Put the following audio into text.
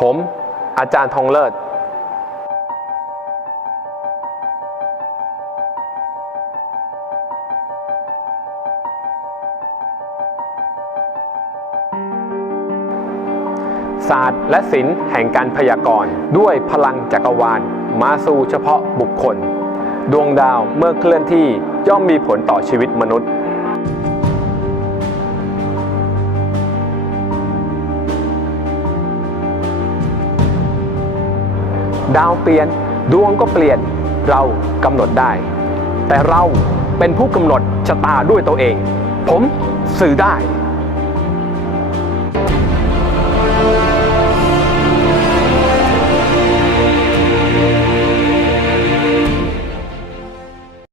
ผมอาจารย์ทองเลิศศาสตร์และศิลป์แห่งการพยากรณ์ด้วยพลังจักรวาล มาสู่เฉพาะบุคคล ดวงดาวเมื่อเคลื่อนที่ย่อมมีผลต่อชีวิตมนุษย์ ดาวเปลี่ยน ดวงก็เปลี่ยน เรากำหนดได้ แต่เราเป็นผู้กำหนดชะตาด้วยตัวเอง ผมสื่อได้